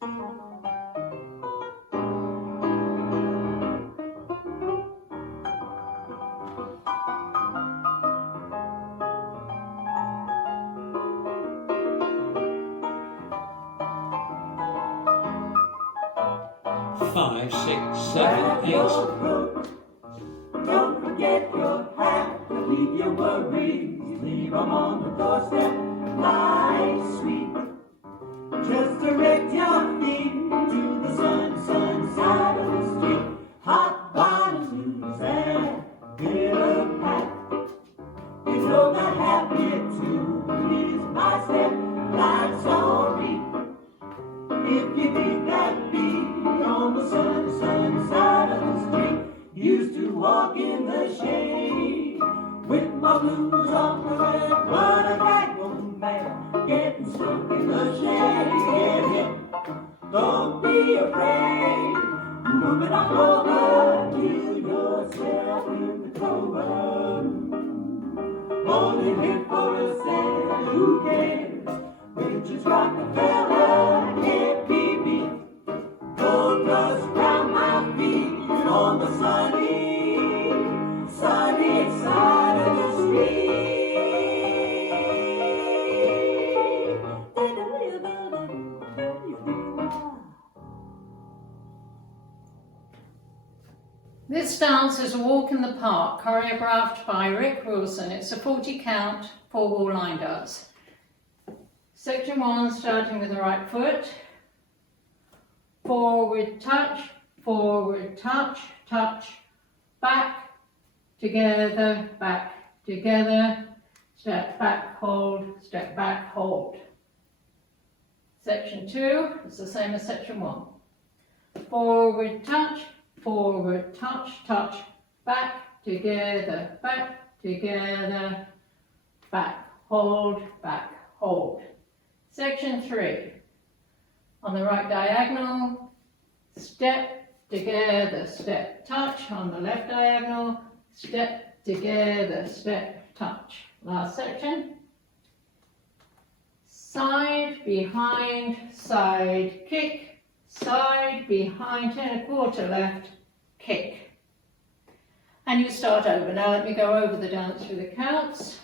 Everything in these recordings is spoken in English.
Five, 6, 7, 8. Don't forget your hat, leave your worries, leave them on the doorstep. Life's sweet. Just direct your feet to the sun side of the street. Hot bottoms loose and get a pack. You know that happy too is my step. Life's alright. If you beat that beat on the sun side of the street. Used to walk in the shade with my blues on the red. What a daggone man, getting stuck in the shade. Get hit, don't be afraid. Move it on over, kill yourself in the clover. Only hit for a cent, who cares? Richard Rockefeller can't be beat. Gold dust round my feet on the sunny side of the street. This dance is a walk in the park, choreographed by Rick Wilson. It's a 40 count, 4-wall line dance. Section 1, starting with the right foot. Forward touch, touch, back, together, step back, hold. Section 2 is the same as section 1. Forward touch, touch, back, together, back, hold. Section 3, on the right diagonal, step, together, step, touch. On the left diagonal, step, together, step, touch. Last section. Side, behind, side, kick. Side, behind, 10 1/4 left, kick. And you start over. Now let me go over the dance through the counts.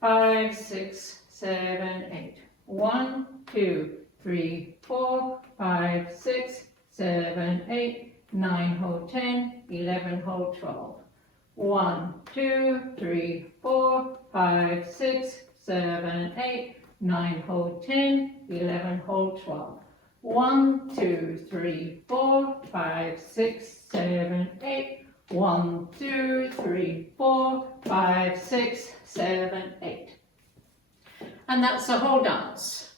5, 6, 7, 8. 1, 2, 3, 4, 5, 6, 7, 8, 9, hold 10, 11, hold 12. 1, 2, 3, 4, 5, 6, 7, 8, 9, hold 10, 11, hold 12. 1, 2, 3, 4, 5, 6, 7, 8. 1, 2, 3, 4, 5, 6, 7, 8. And that's the whole dance.